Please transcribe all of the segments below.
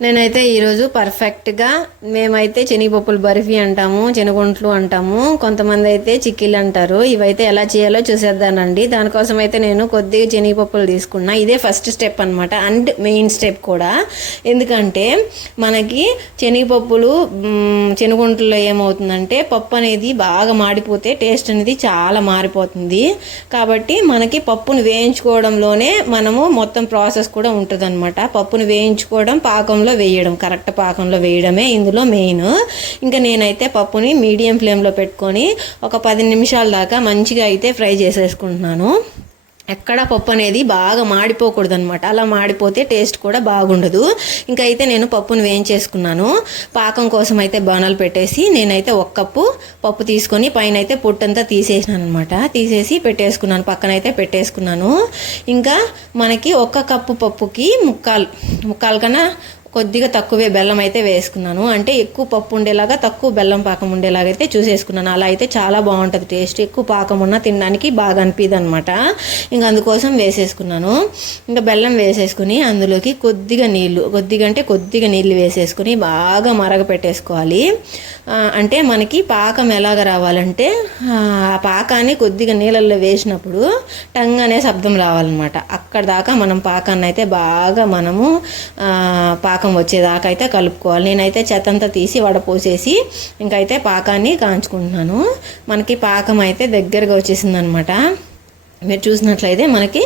నేనైతే ఈరోజు పర్ఫెక్ట్గా మేమైతే శనగపప్పులు బర్ఫీ అంటాము శనగుంట్లు అంటాము కొంతమంది అయితే చిక్కీలు అంటారు. ఇవైతే ఎలా చేయాలో చూసేద్దానండి. దానికోసం అయితే నేను కొద్దిగా శనగపప్పులు తీసుకున్నా. ఇదే ఫస్ట్ స్టెప్ అనమాట అండ్ మెయిన్ స్టెప్ కూడా. ఎందుకంటే మనకి శనగపప్పులు మ్, ఏమవుతుందంటే పప్పు అనేది బాగా మాడిపోతే టేస్ట్ అనేది చాలా మారిపోతుంది. కాబట్టి మనకి పప్పును వేయించుకోవడంలోనే మనము మొత్తం ప్రాసెస్ కూడా ఉంటుంది పప్పును వేయించుకోవడం పాకంలో వేయడం కరెక్ట్ పాకంలో వేయడమే ఇందులో మెయిన్ ఇంకా నేనైతే పప్పుని మీడియం ఫ్లేమ్లో పెట్టుకొని ఒక పది నిమిషాల దాకా మంచిగా అయితే ఫ్రై చేసేసుకుంటున్నాను. ఎక్కడ పప్పు అనేది బాగా మాడిపోకూడదు అనమాట అలా మాడిపోతే టేస్ట్ కూడా బాగుండదు. ఇంకా అయితే నేను పప్పును వేయించేసుకున్నాను. పాకం కోసం అయితే బాణాలు పెట్టేసి నేనైతే ఒక కప్పు పప్పు తీసుకొని పైన అయితే పొట్టంతా తీసేసినాను అనమాట తీసేసి పెట్టేసుకున్నాను. పక్కన అయితే పెట్టేసుకున్నాను. ఇంకా మనకి ఒక్క కప్పు పప్పుకి ముక్కాలు ముక్కాలు కన్నా కొద్దిగా తక్కువే బెల్లం అయితే వేసుకున్నాను. అంటే ఎక్కువ పప్పు ఉండేలాగా తక్కువ బెల్లం పాకం ఉండేలాగా అయితే చూసేసుకున్నాను. అలా అయితే చాలా బాగుంటుంది టేస్ట్. ఎక్కువ పాకం ఉన్నా తినడానికి బాగా అనిపిది అనమాట ఇంకా అందుకోసం వేసేసుకున్నాను. ఇంకా బెల్లం వేసేసుకుని అందులోకి కొద్దిగా నీళ్ళు కొద్దిగా అంటే కొద్దిగా నీళ్ళు వేసేసుకుని బాగా మరగ పెట్టేసుకోవాలి అంటే మనకి పాకం ఎలాగ రావాలంటే ఆ పాకాన్ని కొద్దిగా నీళ్ళల్లో వేసినప్పుడు టంగ్ అనే శబ్దం రావాలన్నమాట. అక్కడ దాకా మనం పాకాన్ని అయితే బాగా మనము పాకం పాకం వచ్చేదాకా అయితే కలుపుకోవాలి. నేనైతే చెత్తంతా తీసి వడపోసేసి ఇంకైతే పాకాన్ని కాంచుకుంటున్నాను. మనకి పాకం అయితే దగ్గరగా వచ్చేసింది అనమాట మీరు చూసినట్లయితే మనకి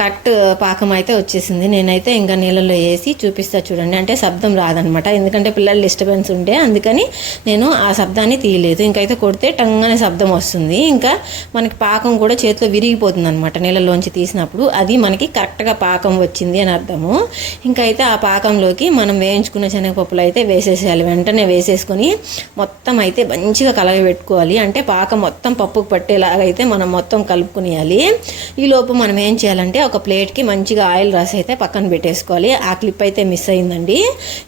కట్ పాకం అయితే వచ్చేసింది. నేనైతే ఇంకా నీళ్ళలో వేసి చూపిస్తా చూడండి. అంటే శబ్దం రాదనమాట. ఎందుకంటే పిల్లలు డిస్టర్బెన్స్ ఉంటే అందుకని నేను ఆ శబ్దాన్ని తీయలేదు. ఇంకైతే కొడితే టంగ్ అనే శబ్దం వస్తుంది. ఇంకా మనకి పాకం కూడా చేతిలో విరిగిపోతుంది అనమాట నీళ్ళలోంచి తీసినప్పుడు. అది మనకి కరెక్ట్గా పాకం వచ్చింది అని అర్థము. ఇంకైతే ఆ పాకంలోకి మనం వేయించుకున్న శనగపప్పులు అయితే వేసేసేయాలి. వెంటనే వేసేసుకొని మొత్తం అయితే మంచిగా కలగబెట్టుకోవాలి. అంటే పాకం మొత్తం పప్పుకు పట్టేలాగా అయితే మనం మొత్తం కలుపుకుని ఈ లోపు మనం ఏం చేయాలంటే ఒక ప్లేట్కి మంచిగా ఆయిల్ రాసి అయితే పక్కన పెట్టేసుకోవాలి. ఆ క్లిప్ అయితే మిస్ అయిందండి.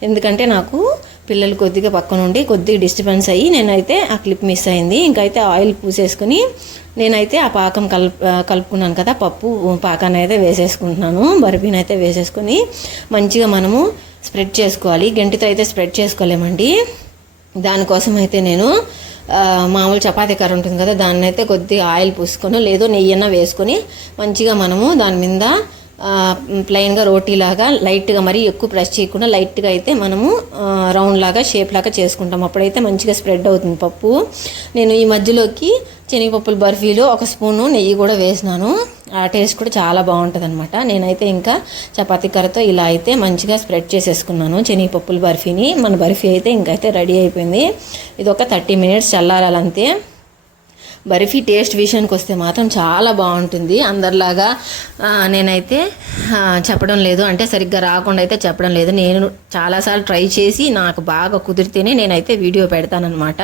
ఎందుకంటే నాకు పిల్లలు కొద్దిగా పక్కన ఉండి కొద్దిగా డిస్టర్బెన్స్ అయ్యి నేనైతే ఆ క్లిప్ మిస్ అయింది. ఇంకైతే ఆయిల్ పూసేసుకుని నేనైతే ఆ పాకం కలుపు కలుపుకున్నాను కదా పప్పు పాకాన్ని అయితే వేసేసుకుంటున్నాను. బర్ఫీని అయితే వేసేసుకొని మంచిగా మనము స్ప్రెడ్ చేసుకోవాలి. గంటితో అయితే స్ప్రెడ్ చేసుకోలేమండి. దానికోసం అయితే నేను మామూలు చపాతీ కర్ర ఉంటుంది కదా దాన్ని అయితే కొద్దిగా ఆయిల్ పూసుకొని లేదో నెయ్యి అన్న వేసుకొని మంచిగా మనము దాని మీద ప్లెయిన్గా రోటీలాగా లైట్గా మరీ ఎక్కువ ప్రెస్ చేయకుండా లైట్గా అయితే మనము రౌండ్ లాగా షేప్ లాగా చేసుకుంటాం. అప్పుడైతే మంచిగా స్ప్రెడ్ అవుతుంది పప్పు. నేను ఈ మధ్యలోకి శనగపప్పుల బర్ఫీలో ఒక స్పూను నెయ్యి కూడా వేసినాను. ఆ టేస్ట్ కూడా చాలా బాగుంటుంది అనమాట నేనైతే ఇంకా చపాతీ కర్రతో ఇలా అయితే మంచిగా స్ప్రెడ్ చేసేసుకున్నాను శనగపప్పుల బర్ఫీని. మన బర్ఫీ అయితే ఇంకైతే రెడీ అయిపోయింది. ఇది ఒక థర్టీ మినిట్స్ చల్లారాలంతే. బర్ఫీ టేస్ట్ విషయానికి వస్తే మాత్రం చాలా బాగుంటుంది. అందరిలాగా నేనైతే చెప్పడం లేదు. అంటే సరిగ్గా రాకుండా అయితే చెప్పడం లేదు. నేను చాలాసార్లు ట్రై చేసి నాకు బాగా కుదిరితేనే నేనైతే వీడియో పెడతానమాట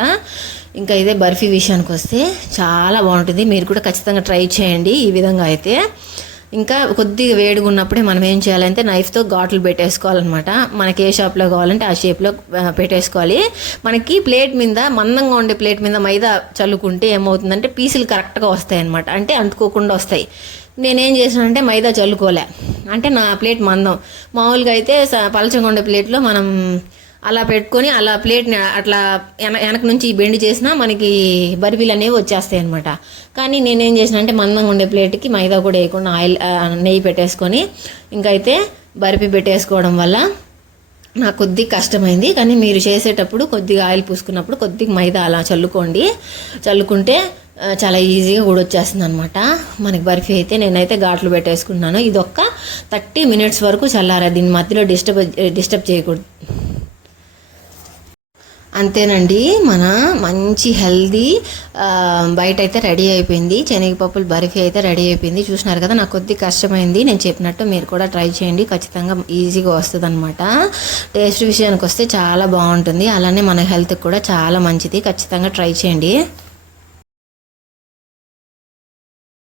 ఇంకా ఇదే బర్ఫీ విషయానికి వస్తే చాలా బాగుంటుంది. మీరు కూడా ఖచ్చితంగా ట్రై చేయండి ఈ విధంగా అయితే. ఇంకా కొద్దిగా వేడిగా ఉన్నప్పుడే మనం ఏం చేయాలంటే నైఫ్తో ఘాట్లు పెట్టేసుకోవాలన్నమాట. మనకి ఏ షాప్లో కావాలంటే ఆ షేప్లో పెట్టేసుకోవాలి. మనకి ప్లేట్ మీద మందంగా ఉండే ప్లేట్ మీద మైదా చల్లుకుంటే ఏమవుతుందంటే పీసులు కరెక్ట్గా వస్తాయి అనమాట అంటే అంటుకోకుండా వస్తాయి. నేనేం చేసానంటే మైదా చల్లుకోలే. అంటే నా ప్లేట్ మందం. మామూలుగా అయితే స- పలచగా ఉండే ప్లేట్లో మనం అలా పెట్టుకొని అలా ప్లేట్ని అట్లా వెన వెనక నుంచి బెండ్ చేసినా మనకి బర్ఫీలు అనేవి వచ్చేస్తాయి అనమాట కానీ నేనేం చేసిన అంటే మందంగా ఉండే ప్లేట్కి మైదా కూడా వేయకుండా ఆయిల్ నెయ్యి పెట్టేసుకొని ఇంకైతే బర్ఫీ పెట్టేసుకోవడం వల్ల నాకు కొద్దిగా కష్టమైంది. కానీ మీరు చేసేటప్పుడు కొద్దిగా ఆయిల్ పూసుకున్నప్పుడు కొద్దిగా మైదా అలా చల్లుకోండి. చల్లుకుంటే చాలా ఈజీగా కూడా వచ్చేస్తుంది అనమాట మనకి బర్ఫీ అయితే నేనైతే ఘాట్లు పెట్టేసుకున్నాను. ఇది థర్టీ మినిట్స్ వరకు చల్లారా దీని మధ్యలో డిస్టర్బ్ డిస్టర్బ్ చేయకూడదు. అంతేనండి. మన మంచి హెల్దీ బయట అయితే రెడీ అయిపోయింది. శనగపప్పులు బర్ఫీ అయితే రెడీ అయిపోయింది. చూసినారు కదా నాకు కొద్ది కష్టమైంది. నేను చెప్పినట్టు మీరు కూడా ట్రై చేయండి. ఖచ్చితంగా ఈజీగా వస్తుంది అనమాట టేస్ట్ విషయానికి వస్తే చాలా బాగుంటుంది. అలానే మన హెల్త్కి కూడా చాలా మంచిది. ఖచ్చితంగా ట్రై చేయండి.